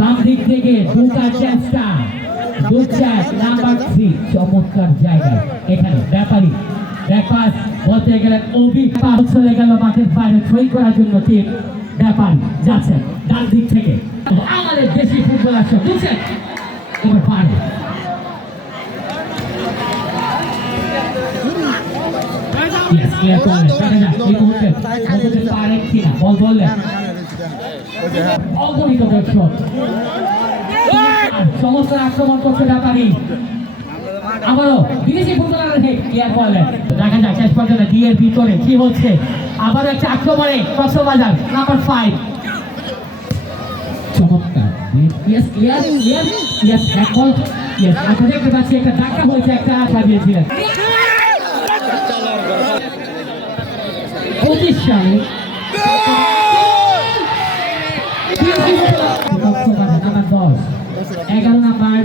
বাম দিক থেকে ঢোকার চেষ্টা, নাম্বার 3 চমৎকার জায়গায় এখানে ব্যাপারী ব্যাকপাস বলতে গেলেন অভিপাত চলে গেল মাঠের বাইরে থ্রোইং করার জন্য টিম ব্যাপারী যাচ্ছে ডান দিক থেকে আমাদের দেশি ফুটবলার সব বুঝছেন এবার পারে সমস্ত আক্রমণ করছে ব্যাপারী আবারও বিদেশি ফুটবলার দেখা যাক শেষ পর্যন্ত ডিএর ভিতরে কি হচ্ছে আবারও একটা আক্রমণে কক্সবাজার নাম্বার 5 চমৎকার আপনারা দেখতে পাচ্ছি একটা ধাক্কা হয়েছে একটা আশা দিয়েছিলেন 25 সালে নাম্বার 10 11 নাম্বার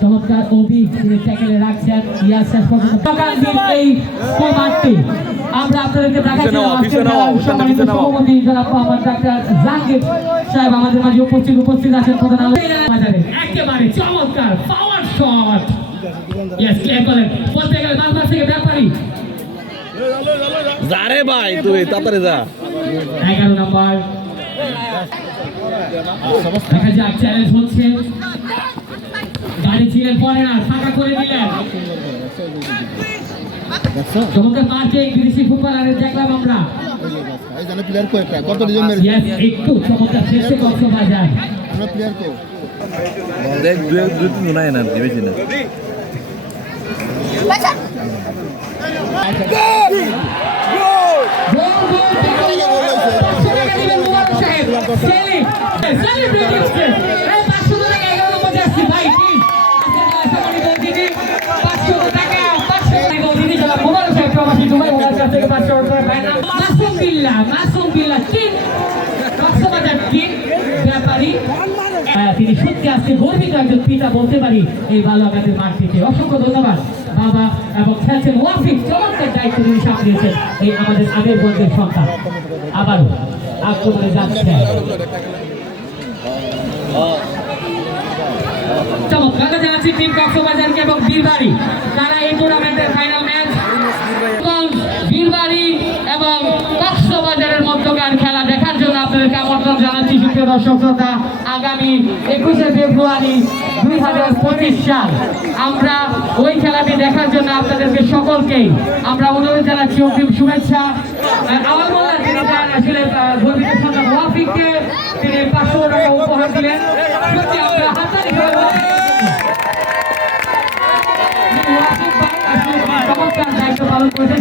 চমৎকার ওবি তিনি ট্যাকেলে রাখছেন ইয়াস শেষ পর্যন্ত এই মাঠটি আমরা আপনাদেরকে দেখাচ্ছিলাম সম্মানিত সভাপতি জনাব মোহাম্মদ ডাক্তার জাহাঙ্গীর সাহেব আমাদের মাঝে উপস্থিত আছেন প্রধান বাজারে একেবারে চমৎকার পাওয়ার শট ইয়েস ক্লিয়ার করেন বলতে গেলে মাঝমাঠ থেকে ব্যাপারী যা রে ভাই তুই তাড়াতাড়ি যা 11 নাম্বার দেখা যাক চ্যালেঞ্জ হচ্ছে গাড়ি ছিলেন পরে না ফাঁকা করে দিলেন চমৎকার মার্কে বিদেশি ফুটবলারের দেখলাম আমরা একটু চমৎকার শেষে কক্সবাজার দেখ দুই তিন নাই না বেশি না তিনি সত্যি আজকে গর্বিত একজন পিতা বলতে পারি এই ভালো আমাদের মাঠ থেকে অসংখ্য ধন্যবাদ বাবা এবং খেলছেন ওয়াফিক চমৎকার দায়িত্ব তিনি সামলিয়েছেন এই আমাদের আগের বন্ধের সন্তান আবারও আক্রমণে যাচ্ছে চমৎকার জানাচ্ছি টিম কক্সবাজারকে এবং বীরবাড়ি তারা এই টুর্নামেন্টের ফাইনাল ম্যাচ বীরবাড়ি এবং কক্সবাজারের মধ্যকার খেলা দেখার জন্য আপনাদেরকে আমন্ত্রণ জানাচ্ছি সুপ্রিয় দর্শক শ্রোতা আগামী 21শে ফেব্রুয়ারি 2025 সাল আমরা ওই খেলাটি দেখার জন্য আপনাদেরকে সকলকেই আমরা অনুরোধ জানাচ্ছি অগ্রিম শুভেচ্ছা আমার বলার তিনি আসলে গর্বিত সন্তান ওয়াফিককে তিনি 500 টাকা উপহার দিলেন সত্যি আমরা হাততালি চমৎকার দায়িত্ব পালন করেছেন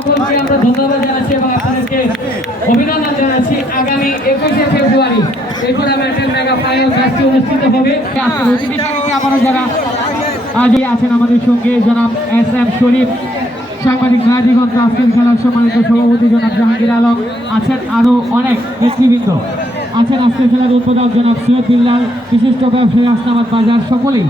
সকলকে আমরা ধন্যবাদ জানাচ্ছি এবং আপনাদেরকে অভিনন্দন জানাচ্ছি আগামী 21শে ফেব্রুয়ারি এই টুর্নামেন্টের মেগা ফাইনাল ম্যাচটি অনুষ্ঠিত হবে আবারও যারা আজই আছেন আমাদের সঙ্গে জনাব SM শরীফ সাংবাদিক নাজিগঞ্জ আজকের খেলার সম্মানিত সভাপতি জনাব জাহাঙ্গীর আলম আছেন আরও অনেক নেতৃবৃন্দ আছেন আজকের খেলার উদ্বোধক জনাব সৈয়দ বিল্লাল বিশিষ্ট ব্যবসায়ী আসনাবাদ বাজার সকলেই